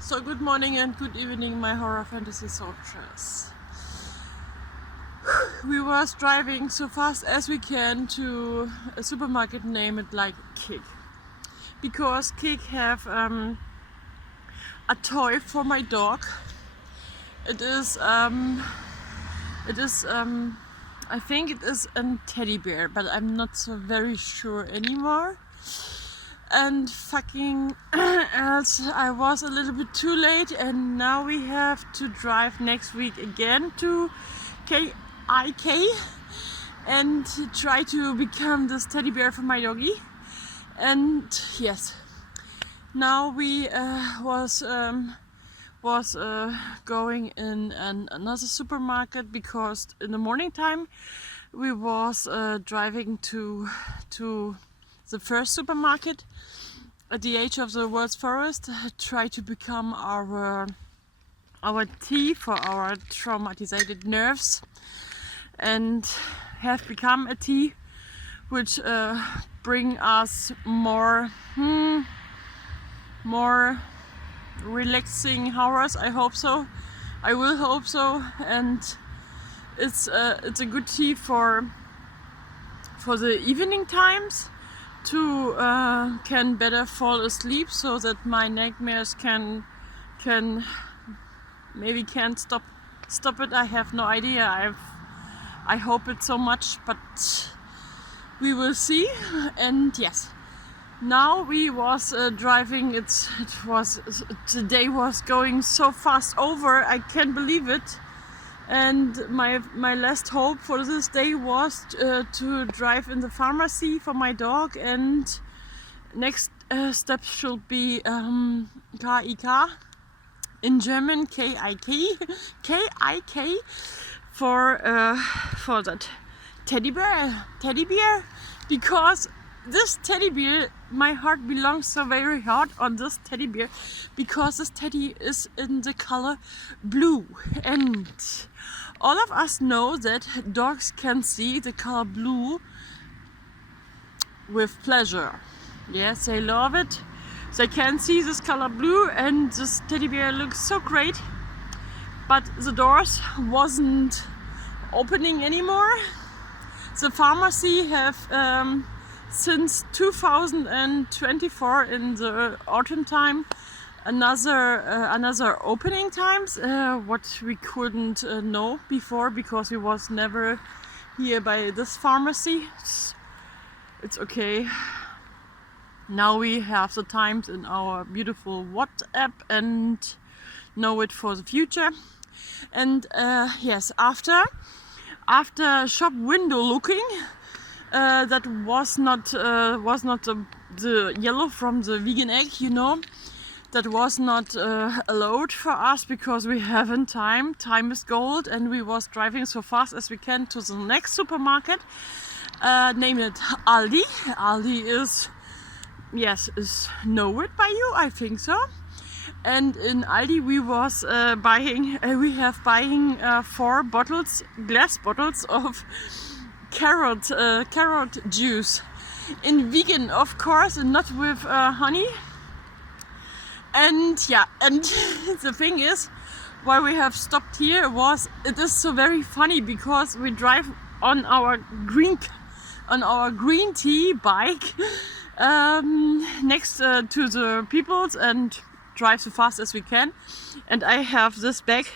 So good morning and good evening, my horror fantasy soldiers. We was driving so fast as we can to a supermarket named like Kick, because Kick have a toy for my dog. It is I think it is a teddy bear, but I'm not so very sure anymore. And fucking else, I was a little bit too late, and now we have to drive next week again to KIK and try to become this teddy bear for my doggy. And yes, now we was going in another supermarket, because in the morning time we was driving to the first supermarket at the edge of the world's forest, try to become our tea for our traumatized nerves, and have become a tea which bring us more relaxing hours. I hope so. I will hope so. And it's a good tea for the evening times, to can better fall asleep, so that my nightmares can maybe can't stop it. I have no idea. I hope it so much, but we will see. And yes, now we was driving. The day was going so fast over. I can't believe it. And my last hope for this day was to drive in the pharmacy for my dog, and next step should be KIK, in German KIK for that teddy bear, because this teddy bear, my heart belongs so very hard on this teddy bear, because this teddy is in the color blue, and all of us know that dogs can see the color blue with pleasure. Yes, they love it. They can see this color blue, and this teddy bear looks so great. But the doors wasn't opening anymore. The pharmacy have since 2024 in the autumn time another opening times, what we couldn't know before, because we was never here by this pharmacy. It's okay. Now we have the times in our beautiful WhatsApp and know it for the future. And yes, after shop window looking, that was not the yellow from the vegan egg, that was not allowed for us, because we haven't time. Time is gold, and we was driving so fast as we can to the next supermarket, named Aldi. Aldi is know it by you, I think so. And in Aldi we was buying 4 glass bottles of carrot juice, in vegan, of course, and not with honey. And yeah, and the thing is, why we have stopped here it is so very funny, because we drive on our green tea bike next to the peoples, and drive so fast as we can. And I have this bag,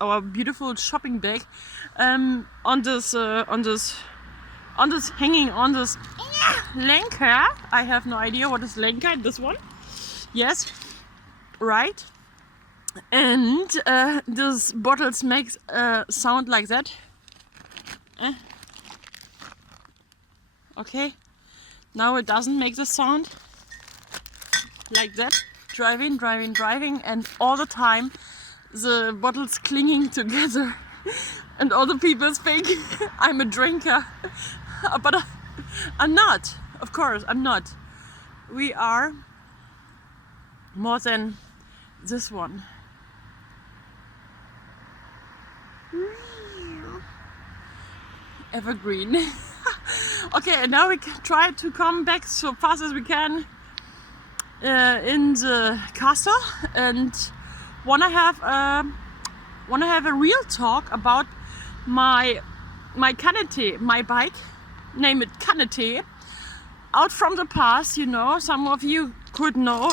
our beautiful shopping bag, on this hanging on this lenker. I have no idea what is lenker. This one, yes, right. And these bottles makes sound like that. Okay, now it doesn't make the sound like that. Driving, and all the time the bottles clinging together, and all the people think I'm a drinker, but I'm not. Of course, I'm not. We are more than this one. Evergreen. Okay, and now we can try to come back so fast as we can in the castle and wanna have a real talk about my KanneTee, my bike, name it KanneTee, out from the past. You know, some of you could know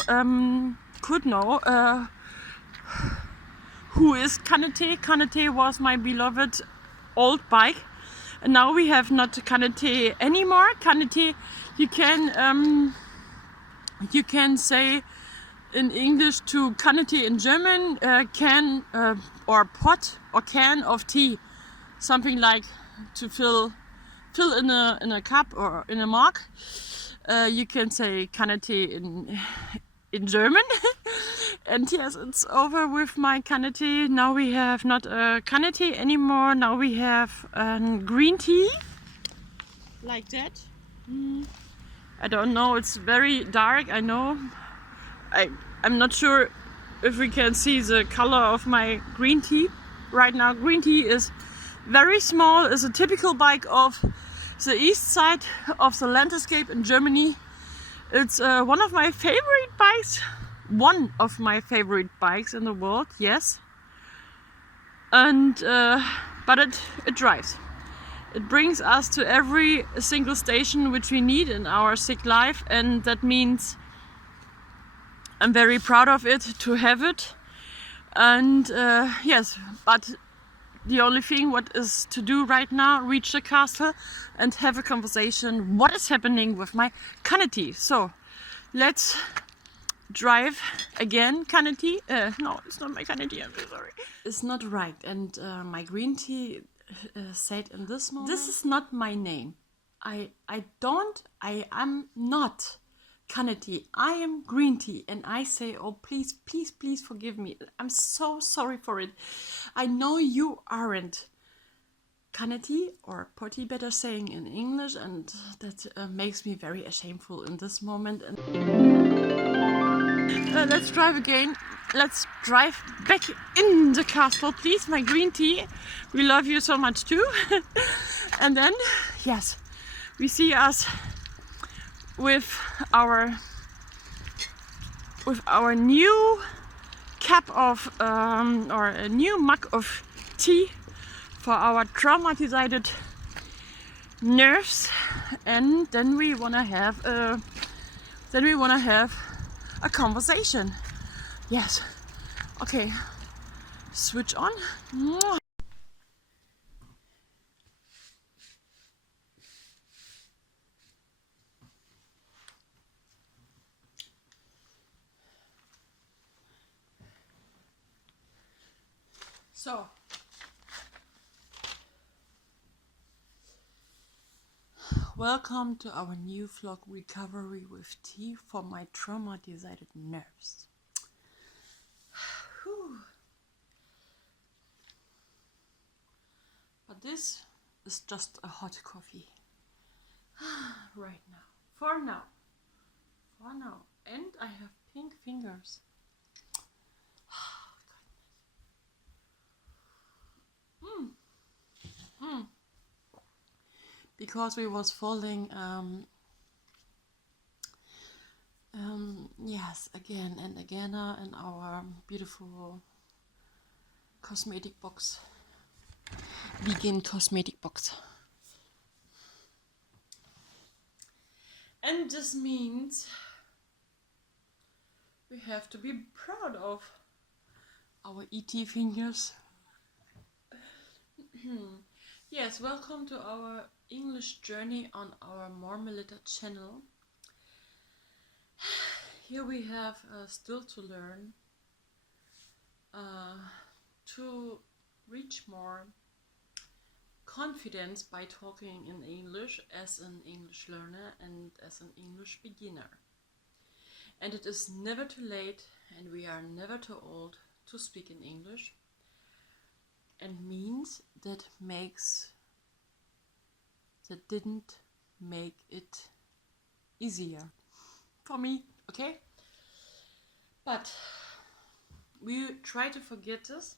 who is KanneTee. KanneTee was my beloved old bike, and now we have not KanneTee anymore. KanneTee, you can say in English to KanneTee in German, can or pot or can of tea, something like to fill in a cup or in a mug. You can say KanneTee in German. And yes, it's over with my KanneTee. Now we have not a KanneTee anymore. Now we have green tea, like that. I don't know, it's very dark, I know. I'm not sure if we can see the color of my green tea right now. Green tea is very small, is a typical bike of the east side of the landscape in Germany. It's one of my favorite bikes in the world, yes. And but it drives. It brings us to every single station which we need in our sick life, and that means I'm very proud of it to have it. And yes, but the only thing what is to do right now, reach the castle and have a conversation what is happening with my KanneTee. So let's drive again. KanneTee, no, it's not my KanneTee, I'm so sorry. It's not right, and my green tea said in this moment, this is not my name. I am not KanneTee. I am green tea, and I say, oh please, please, please forgive me. I'm so sorry for it. I know you aren't KanneTee, or PotTea better saying in English, and that makes me very shameful in this moment. And let's drive again. Let's drive back in the castle, please, my green tea. We love you so much too. And then, yes, we see us with our new cup of or a new mug of tea for our traumatized nerves, and then we wanna have a conversation. Yes. Okay. Switch on. So, welcome to our new vlog, Recovery with Tea for my traumatized nerves. But this is just a hot coffee. Right now. For now. And I have pink fingers. Because we was falling yes, again and again in our beautiful cosmetic box, vegan cosmetic box. And this means we have to be proud of our ET fingers. Yes, welcome to our English journey on our Melitta channel. Here we have still to learn to reach more confidence by talking in English as an English learner and as an English beginner. And it is never too late, and we are never too old to speak in English. And means that didn't make it easier for me, okay? But we try to forget this.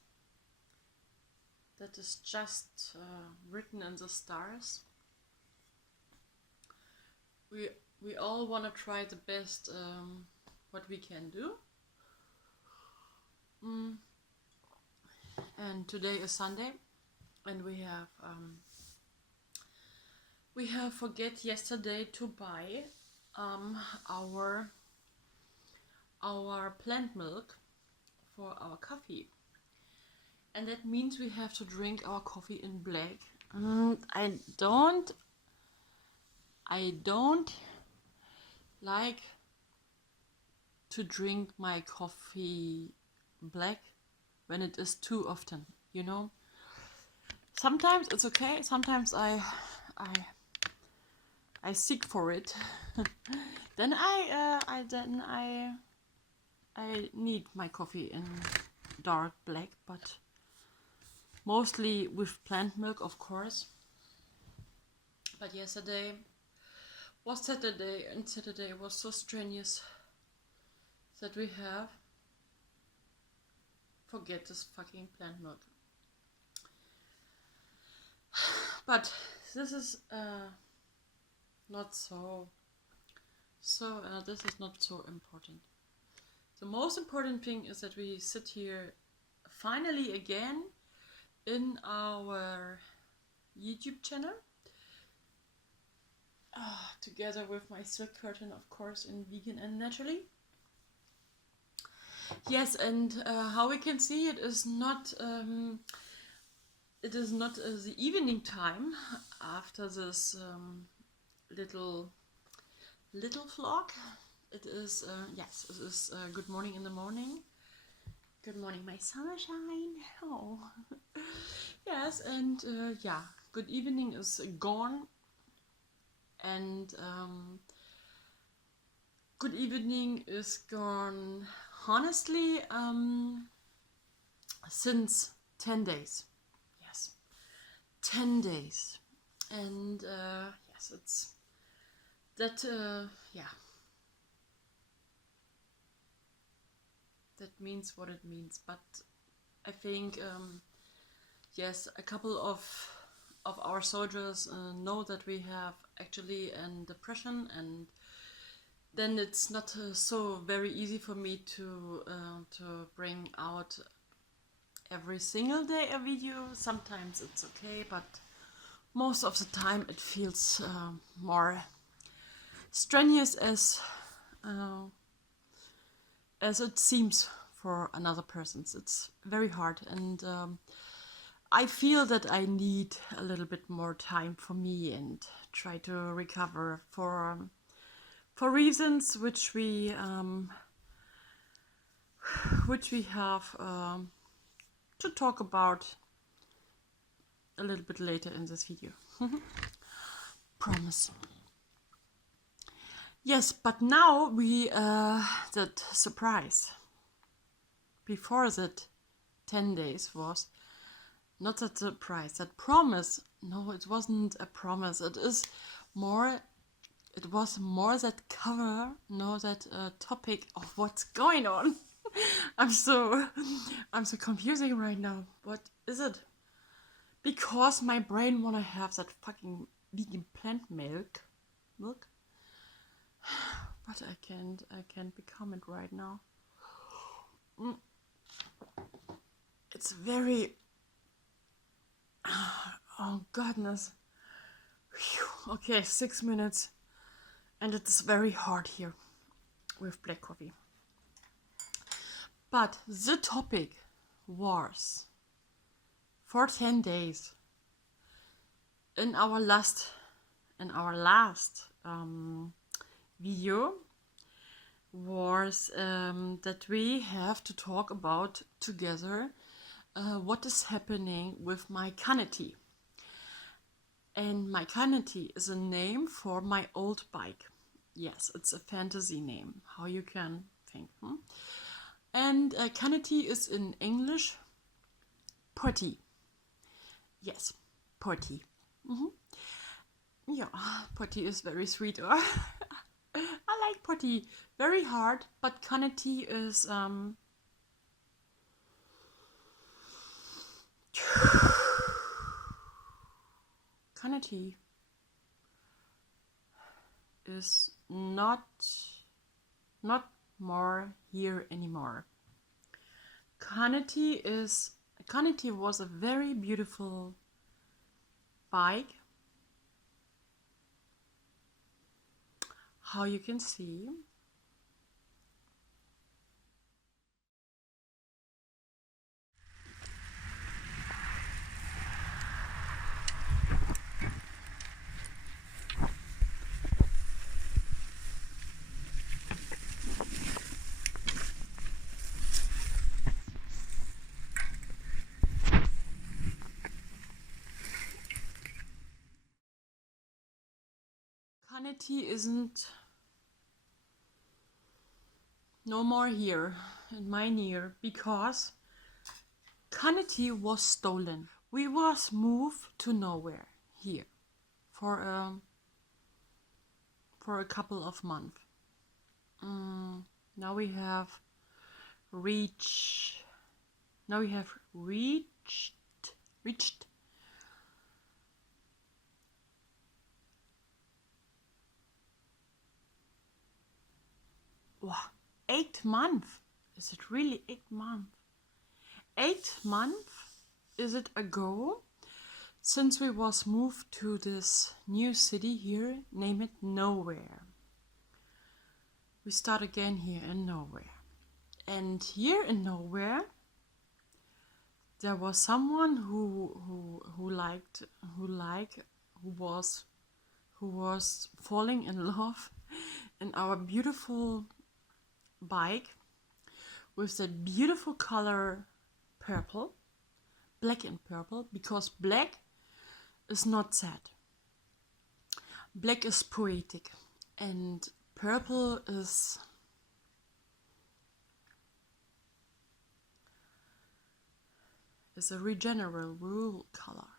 That is just written in the stars. We all want to try the best what we can do. And today is Sunday, and we have forget yesterday to buy our plant milk for our coffee, and that means we have to drink our coffee in black. I don't like to drink my coffee black when it is too often, you know. Sometimes it's okay, sometimes I seek for it. Then I need my coffee in dark black, but mostly with plant milk, of course. But yesterday was Saturday, and Saturday was so strenuous that we have forget this fucking plant milk. But this is not so this is not so important. The most important thing is that we sit here finally again in our YouTube channel, together with my silk curtain, of course, in vegan and naturally. Yes, and how we can see, it is not the evening time after this little vlog. It is yes, it is good morning in the morning. Good morning, my sunshine. Oh, yes, and yeah, good evening is gone, and good evening is gone. Honestly, since 10 days. Yes, 10 days. And yes, it's that, yeah. That means what it means. But I think, yes, a couple of our soldiers know that we have actually a depression, and then it's not so very easy for me to bring out every single day a video. Sometimes it's okay, but most of the time it feels more strenuous as it seems for another person. It's very hard, and I feel that I need a little bit more time for me and try to recover for reasons which we have to talk about a little bit later in this video. Promise. Yes, but now we that surprise before that 10 days was not that surprise, that promise. No, it wasn't a promise. It was more that cover, no, that topic of what's going on. I'm so confusing right now. What is it? Because my brain wanna have that fucking vegan plant milk, but I can't become it right now. It's very, oh goodness. Whew. Okay, 6 minutes. And it's very hard here with black coffee. But the topic was for 10 days in our last video was that we have to talk about together what is happening with my KanneTee. And my KanneTee is a name for my old bike. Yes, it's a fantasy name, how you can think. And KanneTee is in English PotTea. Yes, PotTea. Yeah, PotTea is very sweet. I like PotTea. Very hard, but KanneTee is KanneTea is not more here anymore. KanneTee was a very beautiful bike. How you can see. KanneTee isn't no more here in my near because KanneTee was stolen. We was moved to nowhere here for a couple of months. Now we have reached. Wow, 8 months. Is it really 8 months? 8 months is it ago since we was moved to this new city here, name it Nowhere. We start again here in Nowhere. And here in Nowhere there was someone who was falling in love in our beautiful bike with that beautiful color purple, black and purple, because black is not sad. Black is poetic and purple is a regenerable color.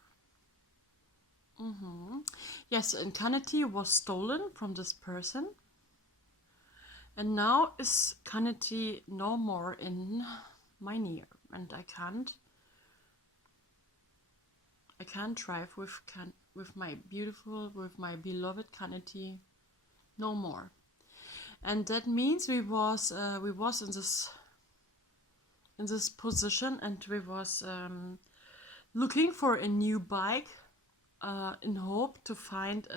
Yes, and KanneTee was stolen from this person. And now is KanneTee no more in my near, and I can't drive with my beloved KanneTee no more. And that means we was in this position, and we was looking for a new bike in hope to find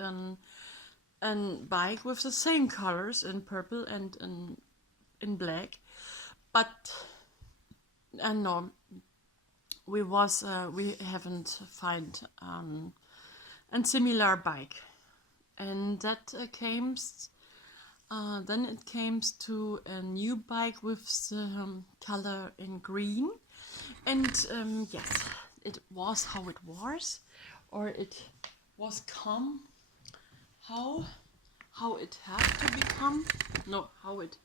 a bike with the same colors in purple and in black, but no, we haven't find a similar bike, and that then it came to a new bike with the color in green, and yes, it was how it was, or it was come how it had to become, no, how it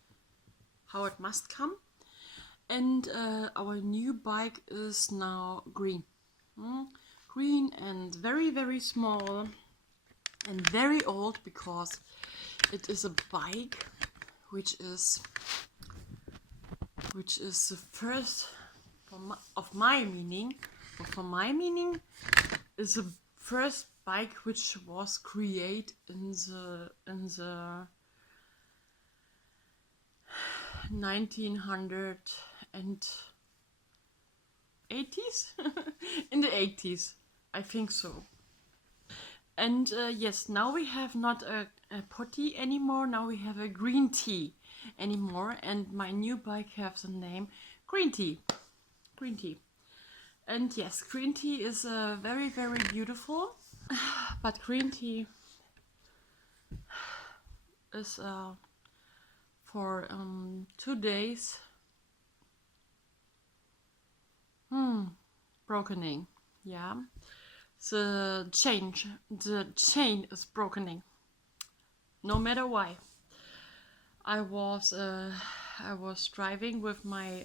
must come. And our new bike is now green. Green and very, very small and very old, because it is a bike which is the first for my meaning is the first bike which was created in the 1980s. In the 80s, I think so. And yes, now we have not a PotTea anymore, now we have a green tea anymore, and my new bike has the name Green Tea. And yes, green tea is very, very beautiful, but green tea is for 2 days brokening. Yeah, the chain is brokening. No matter why. I was driving with my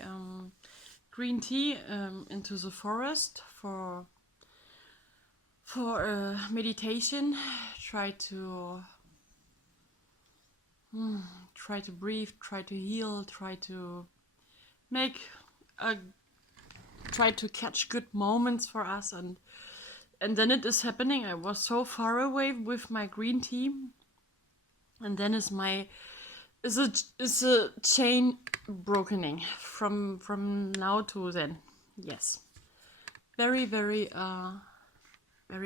green tea into the forest for meditation. Try to breathe, try to heal, try to catch good moments for us, and then it is happening. I was so far away with my green tea, and then is my is a chain brokening from now to then. Yes, very very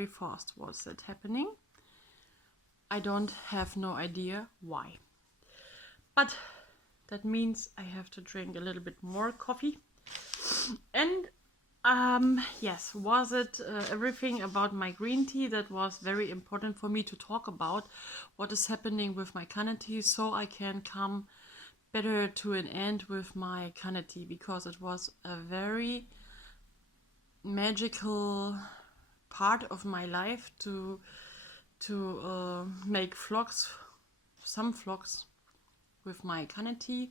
fast was that happening. I don't have no idea why, but that means I have to drink a little bit more coffee. And yes, was it everything about my green tea that was very important for me to talk about? What is happening with my KanneTee, so I can come better to an end with my KanneTee, because it was a very magical part of my life to make vlogs, some vlogs with my KanneTee,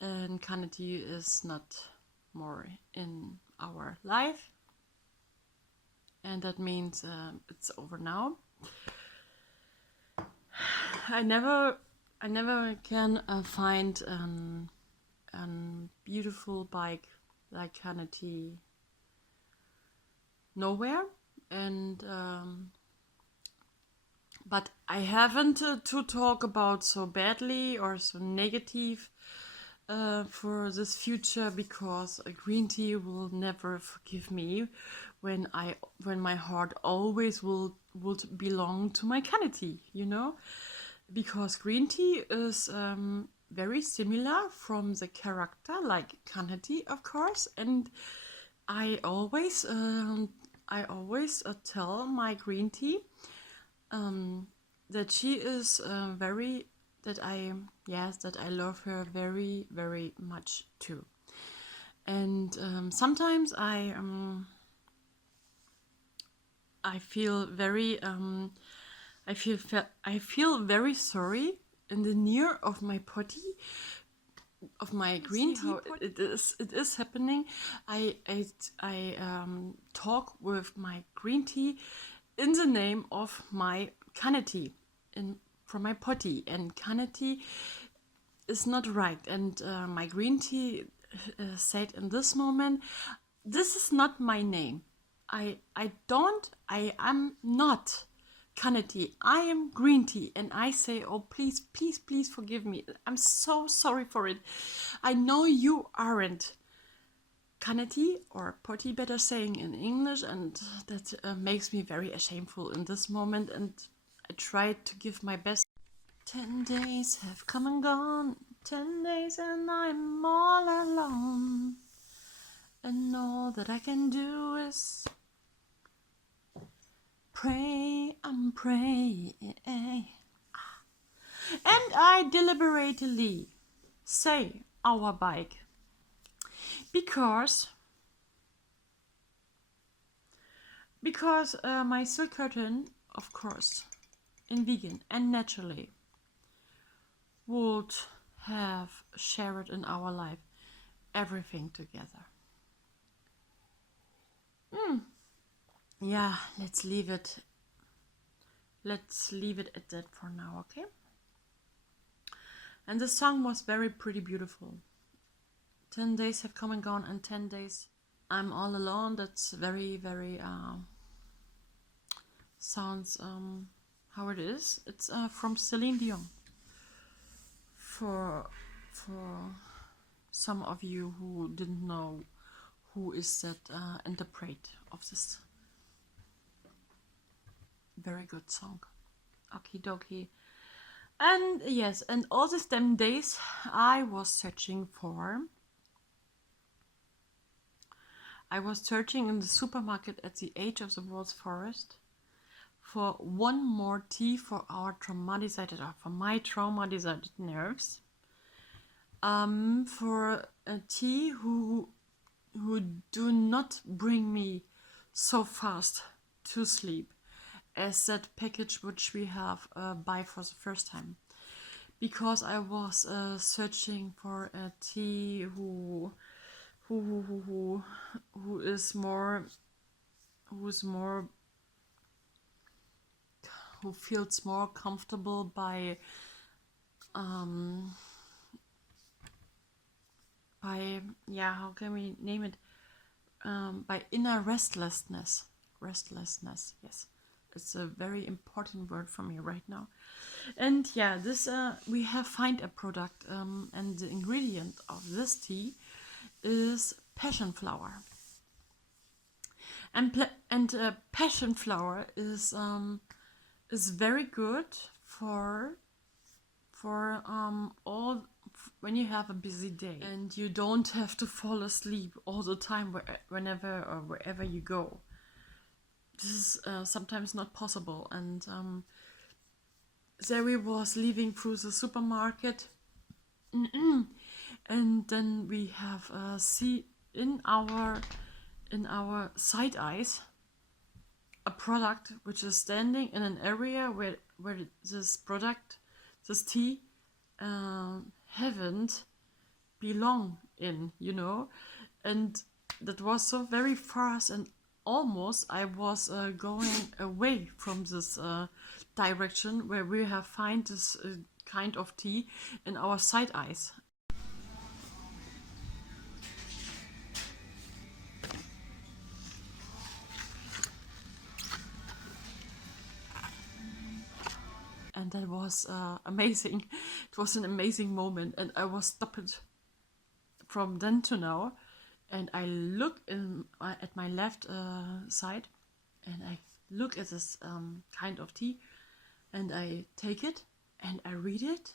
and KanneTee is not more in our life, and that means it's over now. I never can find a beautiful bike like KanneTee nowhere, and but I haven't to talk about so badly or so negative for this future, because a green tea will never forgive me when my heart always would belong to my KanneTee, you know, because green tea is very similar from the character like KanneTee, of course, and I always tell my green tea that she is very, that I love her very very much too. And sometimes I feel very I feel very sorry in the near of my potty, of my green tea. How it is happening. I talk with my green tea in the name of my KanneTee, from my potty, and KanneTee is not right. And my green tea said in this moment, this is not my name. I am not KanneTee. I am green tea, and I say, oh please, please, please forgive me. I'm so sorry for it. I know you aren't KanneTee, or potty better saying in English, and that makes me very shameful in this moment, and I tried to give my best. 10 days have come and gone, 10 days and I'm all alone, and all that I can do is pray, I'm praying. And I deliberately say our bike, because my silk curtain, of course, in vegan and naturally, would have shared in our life everything together. Yeah, let's leave it at that for now, okay? And the song was very pretty beautiful. 10 days have come and gone, and 10 days I'm all alone. That's very very sounds how it is. It's from Celine Dion. For some of you who didn't know who is that interpret of this very good song. Okie dokie. And yes, and all these damn days I was searching in the supermarket at the edge of the world's forest for one more tea for our traumatized, or for my traumatized nerves. For a tea who do not bring me so fast to sleep as that package which we have buy for the first time, because I was searching for a tea who is more, who feels more comfortable by how can we name it, by inner restlessness, yes, It's a very important word for me right now. And yeah, this we have find a product, and the ingredient of this tea is passion flower. And passion flower is very good for all when you have a busy day and you don't have to fall asleep all the time whenever or wherever you go. This is sometimes not possible. And Zoe was leaving through the supermarket, and then we have see in our side eyes a product which is standing in an area where this product, this tea, haven't belong in, you know. And that was so very fast, and almost I was going away from this direction where we have find this kind of tea in our side eyes. And that was amazing. It was an amazing moment, and I was stopped from then to now. And I look at my left side, and I look at this kind of tea, and I take it and I read it,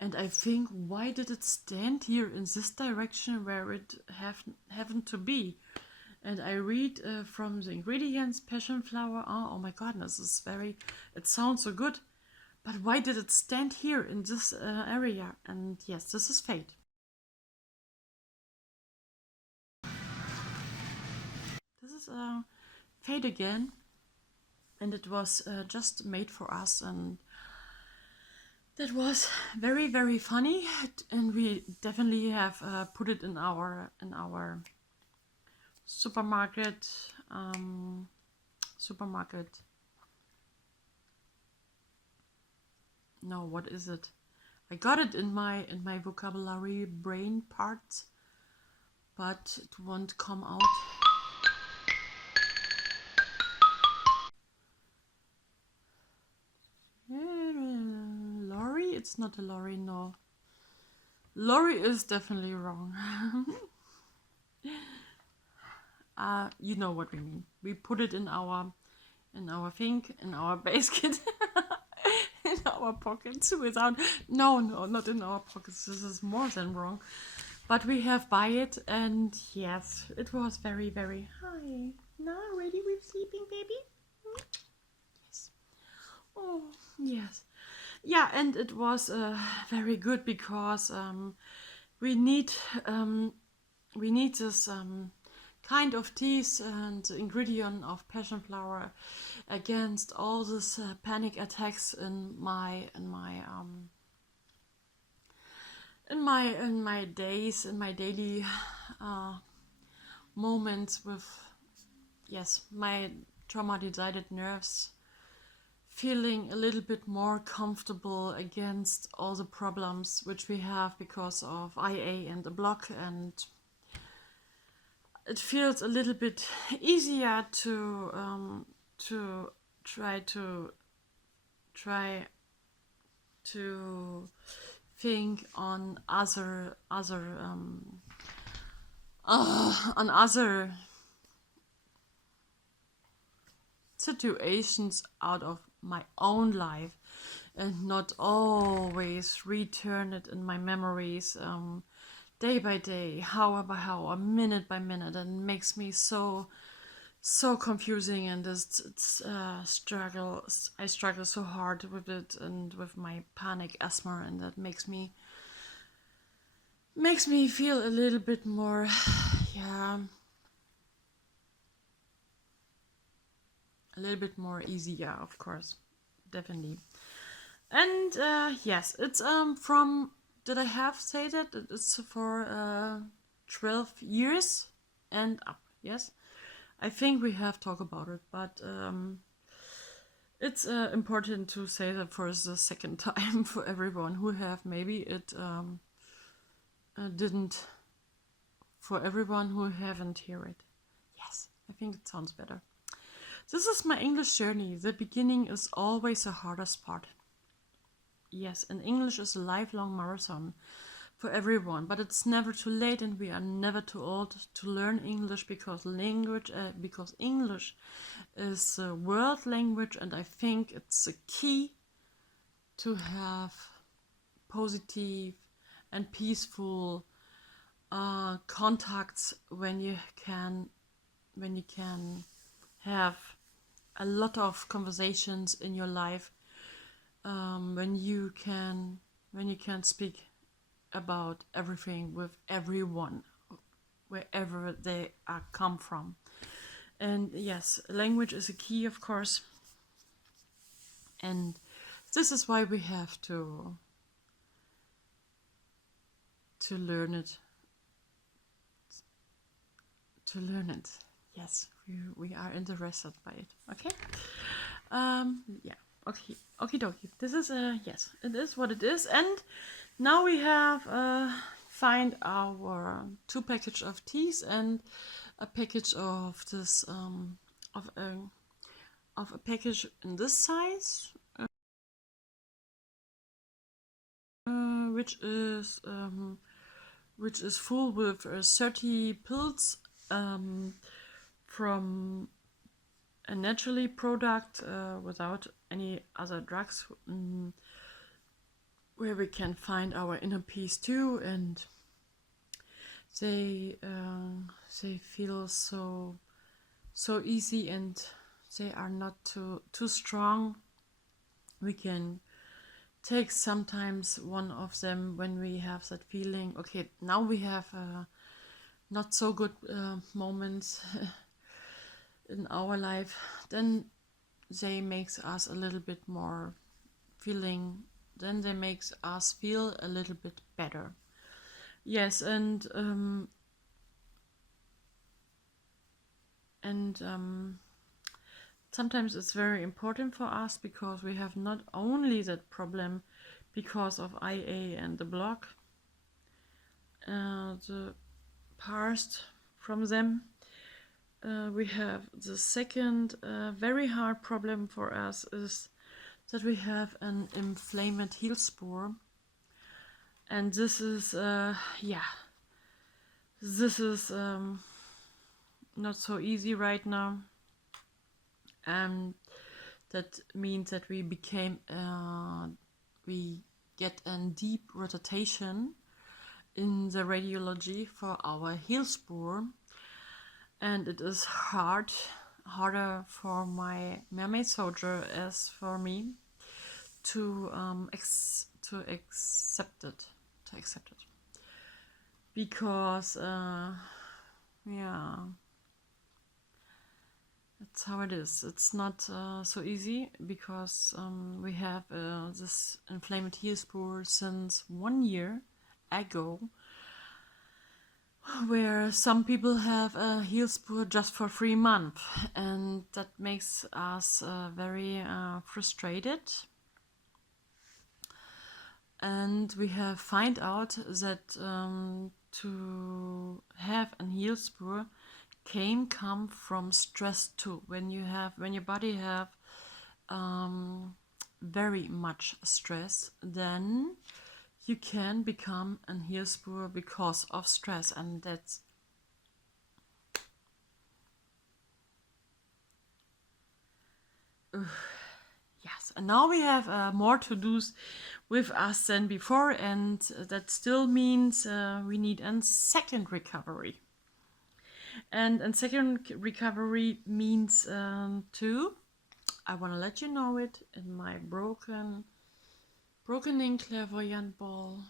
and I think, why did it stand here in this direction where it haven't to be? And I read from the ingredients, passion flower. Oh my goodness, it sounds so good. But why did it stand here in this area? And yes, this is fate. This is fate again. And it was just made for us. And that was very, very funny. And we definitely have put it in our supermarket. No, what is it? I got it in my vocabulary brain parts, but it won't come out. Lorry? It's not a lorry, no. Lorry is definitely wrong. You know what we mean. We put it in our basket. In our pockets without no, not in our pockets. This is more than wrong, but we have buy it. And yes, it was very, very hi. Now ready with sleeping, baby? Yes. Oh yes. Yeah, and it was very good because we need this kind of teas and ingredient of passion flower against all these panic attacks in my days, in my daily moments with my traumatized nerves, feeling a little bit more comfortable against all the problems which we have because of IA and the block. And it feels a little bit easier to try to think on other situations out of my own life, and not always return it in my memories day by day, hour by hour, minute by minute, and makes me so confusing. And it's I struggle so hard with it, and with my panic asthma, and that makes me feel a little bit more a little bit more easier, of course, definitely. And yes, it's from, did I have say that it's for 12 years and up? Yes, I think we have talked about it, but it's important to say that for the second time for everyone who have maybe it didn't, for everyone who haven't hear it. Yes, I think it sounds better. This is my English journey. The beginning is always the hardest part. Yes, and English is a lifelong marathon for everyone, but it's never too late, and we are never too old to learn English, because English is a world language, and I think it's a key to have positive and peaceful contacts when you can have a lot of conversations in your life, when you can speak about everything with everyone, wherever they are come from. And yes, language is a key, of course, and this is why we have to learn it. Yes, we are interested by it. Okay. Yeah. Okay. Okie dokie. This is yes, it is what it is. And now we have find our 2 package of teas and a package of this of a package in this size, which is full with 30 pills from a naturally product without any other drugs, where we can find our inner peace too, and they feel so easy, and they are not too strong. We can take sometimes one of them when we have that feeling, okay, now we have not so good moments in our life, then they makes us a little bit more feeling, then they makes us feel a little bit better. Yes, and sometimes it's very important for us, because we have not only that problem because of IA and the block, the past from them. We have the second very hard problem for us is that we have an inflamed heel spore, and this is this is not so easy right now, and that means that we get a deep rotation in the radiology for our heel spore, and it is harder for my mermaid soldier as for me to accept it, because that's how it is. It's not so easy, because we have this inflamed heel spore since 1 year ago, where some people have a heel spore just for 3 months, and that makes us very frustrated. And we have find out that to have a heel spore can come from stress too. When your body have very much stress, then you can become a heel spore because of stress, and that's yes. And now we have more to do's with us than before, and that still means we need a second recovery. And second recovery means too, I want to let you know it in my broken in clairvoyant ball.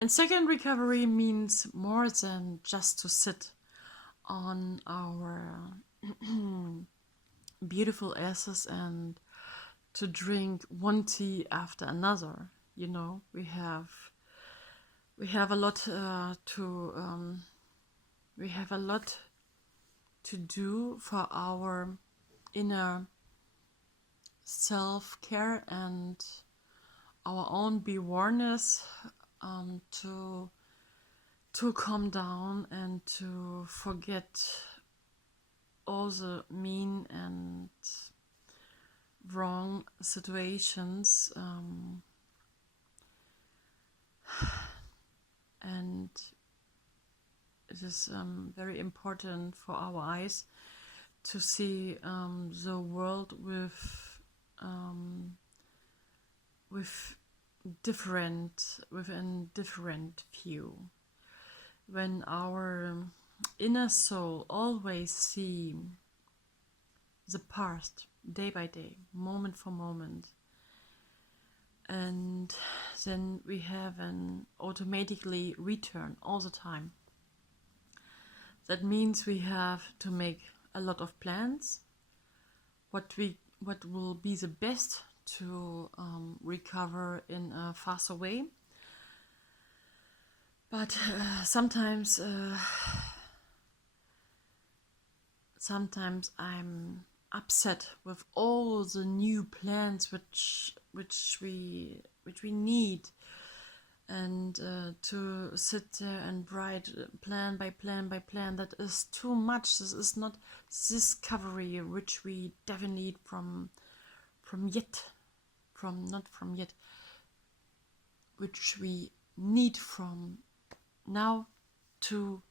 And second recovery means more than just to sit on our beautiful asses and to drink one tea after another. You know, we have a lot to do for our inner self-care and our own awareness, to calm down and to forget all the mean and wrong situations, and it is very important for our eyes to see the world with a different view. When our inner soul always see the past day by day, moment for moment, and then we have an automatically return all the time. That means we have to make a lot of plans, what will be the best to recover in a faster way. But sometimes I'm upset with all the new plans which we need, and to sit there and write plan by plan by plan, that is too much. This is not discovery which we definitely need which we need from now to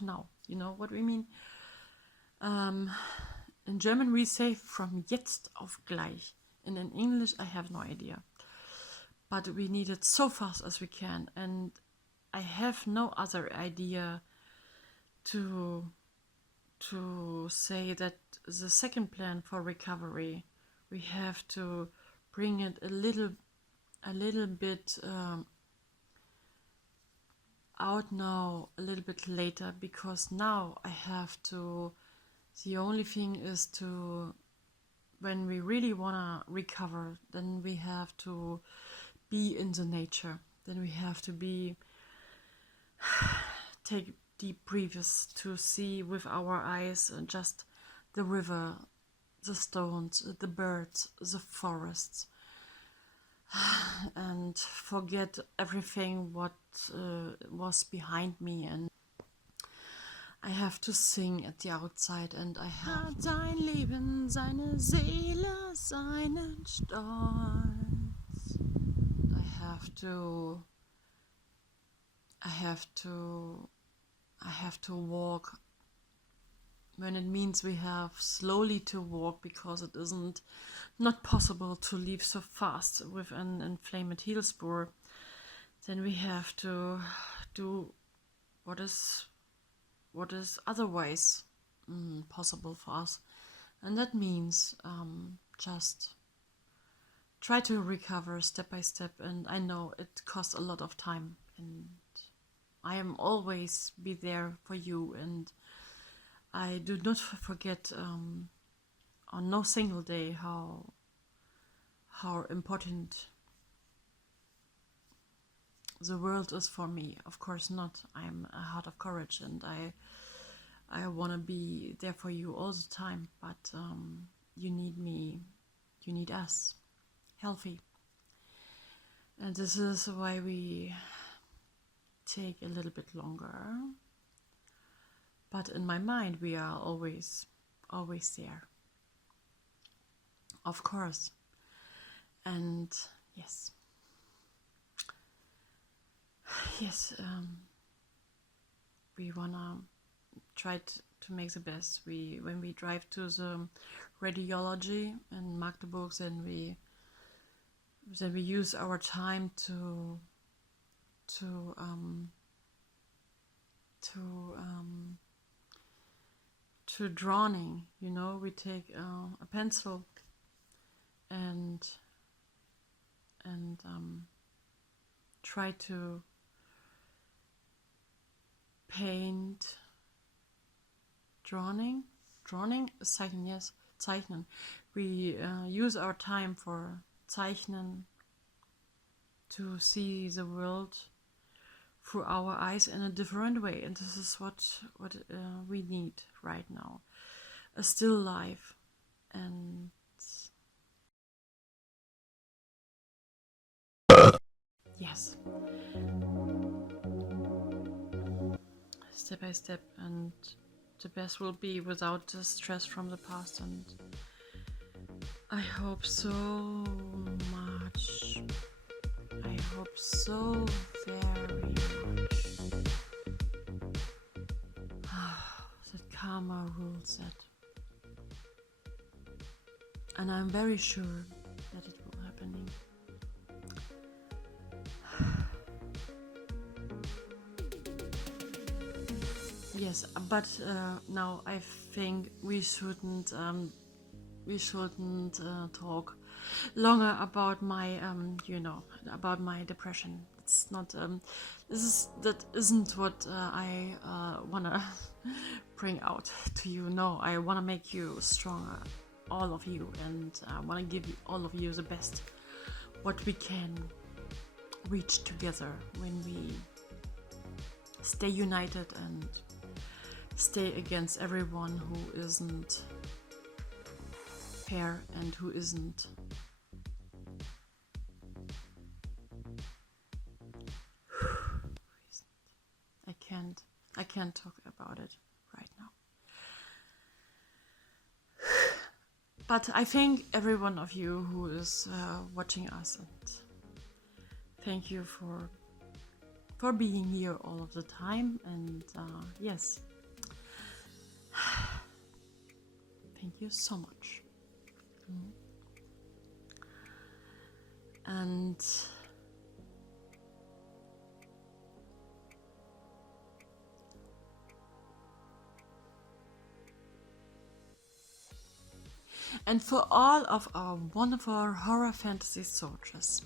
now. You know what we mean? In German we say from jetzt auf gleich, and in English I have no idea. But we need it so fast as we can, and I have no other idea to say that the second plan for recovery, we have to bring it a little bit out now, a little bit later, because now I have to, the only thing is to, when we really want to recover, then we have to be in the nature, then we have to be take deep breaths to see with our eyes just the river, the stones, the birds, the forests, and forget everything what was behind me. And I have to sing at the outside, and I have hat sein Leben, seine Seele, seinen Stolz. I have to walk when it means we have slowly to walk, because it isn't not possible to leave so fast with an inflamed heel spur. Then we have to do what is otherwise possible for us, and that means just try to recover step by step. And I know it costs a lot of time, and I am always be there for you, and I do not forget on no single day how important the world is for me. Of course not. I'm a heart of courage, and I want to be there for you all the time, but you need me, you need us healthy. And this is why we take a little bit longer, but in my mind we are always there, of course. And yes, we wanna try to make the best. When we drive to the radiology in Magdeburg, then we use our time to drawing. You know, we take a pencil and try to paint. Drawing is zeichnen, yes, zeichnen. We use our time for zeichnen, to see the world through our eyes in a different way, and this is what we need right now. a still life, and yes, step by step, and the best will be without the stress from the past. And I hope so much. I hope so very much that karma rules that. And I'm very sure that it will happen. Yes, but now I think we shouldn't talk longer about my about my depression. It's not that isn't what I wanna bring out to you. No, I wanna make you stronger, all of you, and I wanna give you, all of you, the best what we can reach together when we stay united and stay against everyone who isn't fair and who isn't I can't talk about it right now. But I thank every one of you who is watching us, and thank you for being here all of the time. And yes, thank you so much. And for all of our wonderful horror fantasy soldiers,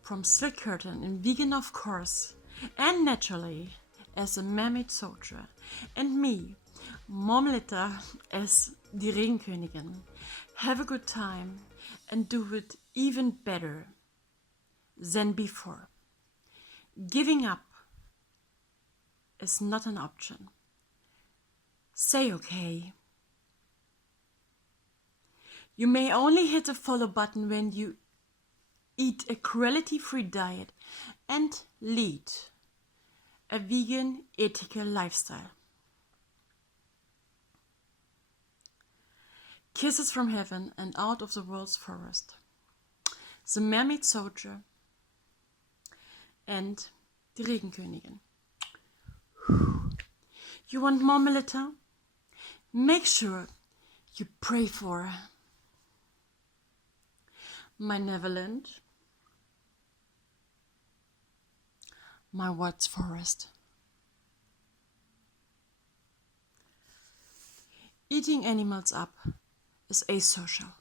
from Silk Curtain and vegan of course, and naturally as a Mermaid soldier, and me, Melitta, as Die Regen Königin, have a good time and do it even better than before. Giving up is not an option. Say okay. You may only hit the follow button when you eat a cruelty-free diet and lead a vegan, ethical lifestyle. Kisses from heaven and out of the world's forest. The Mermaid Soldier and Die Regen Königin. You want more, Melitta? Make sure you pray for my Neverland, my Wild's Forest. Eating animals up is asocial.